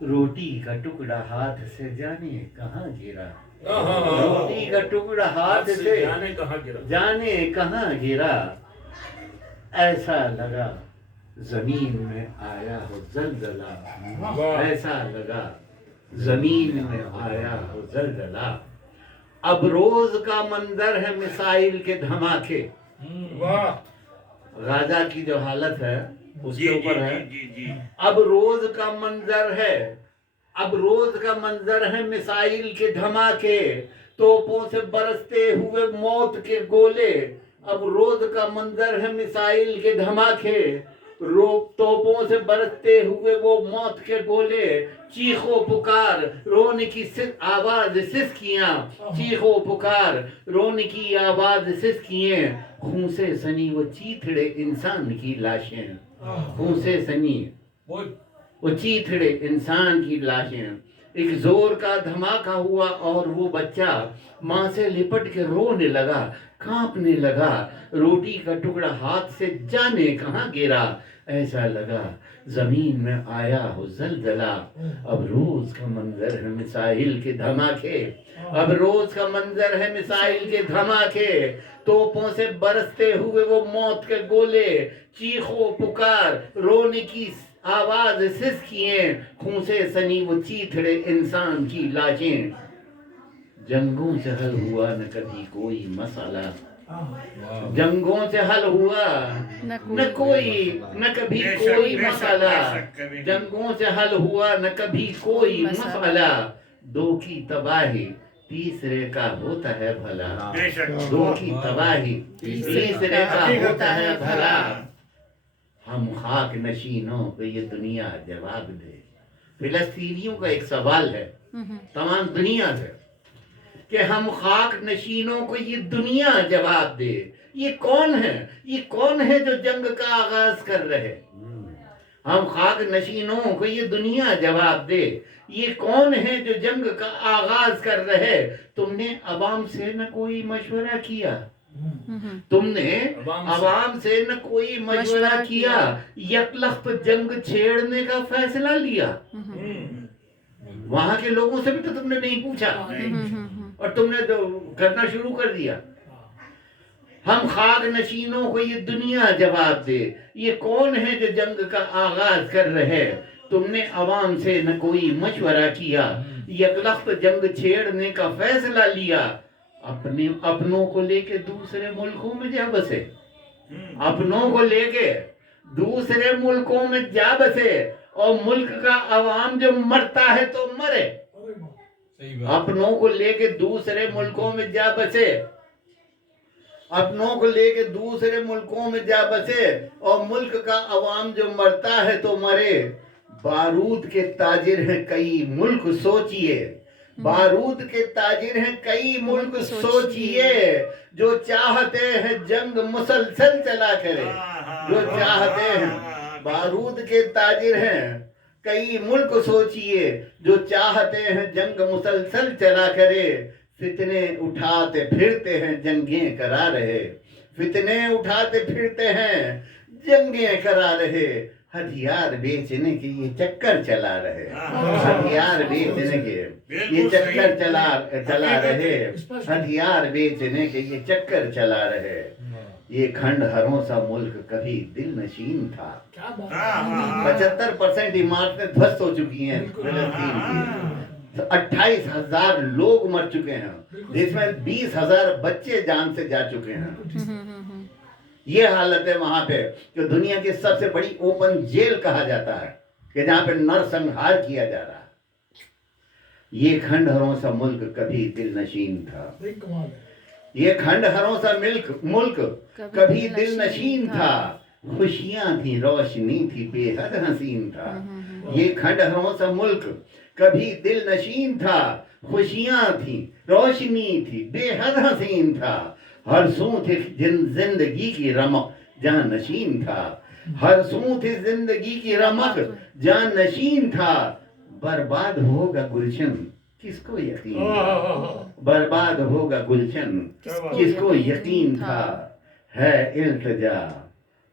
روٹی کا ٹکڑا ہاتھ سے جانے کہاں گرا، روٹی کا ٹکڑا ہاتھ سے جانے کہاں گرا، ایسا لگا زمین میں آیا ہو زلزلہ، ایسا لگا زمین میں آیا ہو زلزلہ، اب روز کا منظر ہے میسائل کے دھماکے. غازہ کی جو حالت ہے اس کے اوپر ہے. اب روز کا منظر ہے، اب روز کا منظر ہے میسائل کے دھماکے، توپوں سے برستے ہوئے موت کے گولے. اب روز کا منظر ہے میسائل کے دھماکے، توپوں سے برستے ہوئے وہ موت کے گولے. چیخو پکار رونے کی آواز سسکیاں، چیخو پکار رونے کی آواز سسکیاں، خون سے سنی وہ چیتھڑے انسان کی لاشیں، خون سے سنی وہ چیتھڑے انسان کی لاشیں. ایک زور کا دھماکہ ہوا اور وہ بچہ ماں سے لپٹ کے رونے لگا، کانپنے لگا. روٹی کا ٹکڑا ہاتھ سے جانے کہاں گرا، ایسا لگا زمین میں آیا ہو زلزلہ. اب روز کا منظر ہے میسائل کے دھماکے، اب روز کا منظر ہے میسائل کے دھماکے، توپوں سے برستے ہوئے وہ موت کے گولے. چیخو پکار رونے کی آواز سسکییں، خون سے سنی وہ چیتھڑے انسان کی لاشیں. جنگوں سے حل ہوا نہ کبھی کوئی مسئلہ، جنگوں سے حل ہوا نہ کبھی کوئی مسئلہ، جنگوں سے حل ہوا نہ کبھی کوئی مسئلہ. دو کی تباہی تیسرے کا ہوتا ہے بھلا، دو کی تباہی تیسرے کا ہوتا ہے بھلا. ہم خاک نشینوں کو یہ دنیا جواب دے. فلسطینیوں کا ایک سوال ہے تمام دنیا سے کہ ہم خاک نشینوں کو یہ دنیا جواب دے. یہ کون ہے، یہ کون ہے جو جنگ کا آغاز کر رہے. ہم خاک نشینوں کو یہ دنیا جواب دے، یہ کون ہے جو جنگ کا آغاز کر رہے. تم نے عوام سے نہ کوئی مشورہ کیا، تم نے عوام سے نہ کوئی مشورہ کیا، یکلخت جنگ چھیڑنے کا فیصلہ لیا. وہاں کے لوگوں سے بھی تو تم نے نہیں پوچھا اور تم نے تو کرنا شروع کر دیا. ہم خاک نشینوں کو یہ دنیا جواب دے، یہ کون ہے جو جنگ کا آغاز کر رہے. تم نے عوام سے نہ کوئی مشورہ کیا، یکلخت جنگ چھیڑنے کا فیصلہ لیا. اپنوں کو لے کے دوسرے ملکوں میں جا بسے، اپنوں کو لے کے دوسرے ملکوں میں جا بسے، اور ملک کا عوام جو مرتا ہے تو مرے. اپنوں کو لے کے دوسرے ملکوں میں جا بسے، اپنوں کو لے کے دوسرے ملکوں میں جا بسے، اور ملک کا عوام جو مرتا ہے تو مرے. بارود کے تاجر ہیں کئی ملک سوچئے، بارود کے تاجر ہیں کئی ملک سوچئے، جو چاہتے ہیں جنگ مسلسل چلا کرے، جو چاہتے ہیں. بارود کے تاجر ہیں کئی ملک سوچئے، جو چاہتے ہیں جنگ مسلسل چلا کرے. فتنے اٹھاتے پھرتے ہیں جنگیں کرا رہے، فتنے اٹھاتے پھرتے ہیں جنگیں کرا رہے. ہتھیار بیچنے کے یہ چکر چلا رہے، ہتھیار بیچنے کے یہ چکر چلا رہے، ہتھیار بیچنے کے یہ چکر چلا رہے. یہ کھنڈہروں سا ملک کبھی دل نشین تھا. 75% عمارتیں دھوست ہو چکی ہیں فلسطین کی، 28,000 لوگ مر چکے ہیں، جس میں 20,000 بچے جان سے جا چکے ہیں. یہ حالت ہے وہاں پہ کہ دنیا کی سب سے بڑی اوپن جیل کہا جاتا ہے کہ جہاں پہ نرسنہار کیا جا رہا ہے. یہ کھنڈہروں سا ملک کبھی دل نشین تھا، یہ کھنڈہروں سا ملک کبھی دل نشین تھا. خوشیاں تھی روشنی تھی بے حد حسین تھا. یہ کھنڈہروں سا ملک کبھی دل نشین تھا، خوشیاں تھی روشنی تھی بے حد حسین تھا. ہر سو تھی زندگی کی رمق جہاں نشین تھا، ہر سو تھی زندگی کی رمق جہاں نشین تھا. برباد ہوگا گلشن کس کو یقین تھا، برباد ہوگا گلشن کس کو یقین تھا. ہے التجا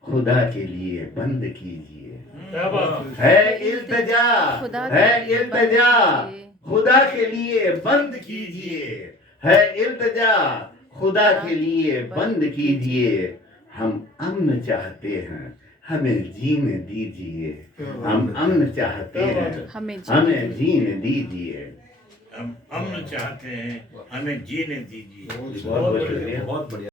خدا کے لیے بند کیجئے. کیا بات ہے التجا خدا ہے کے التجا لیے خدا کے لیے بند کیجئے. ہے التجا خدا کے لیے بند کیجئے. ہم امن چاہتے ہیں ہمیں جینے دیجئے. ہم امن چاہتے ہیں ہمیں ہمیں جینے دیجئے. ہم امن چاہتے ہیں ہمیں جینے دیجیے. بہت بہت شکریہ. بہت بڑھیا.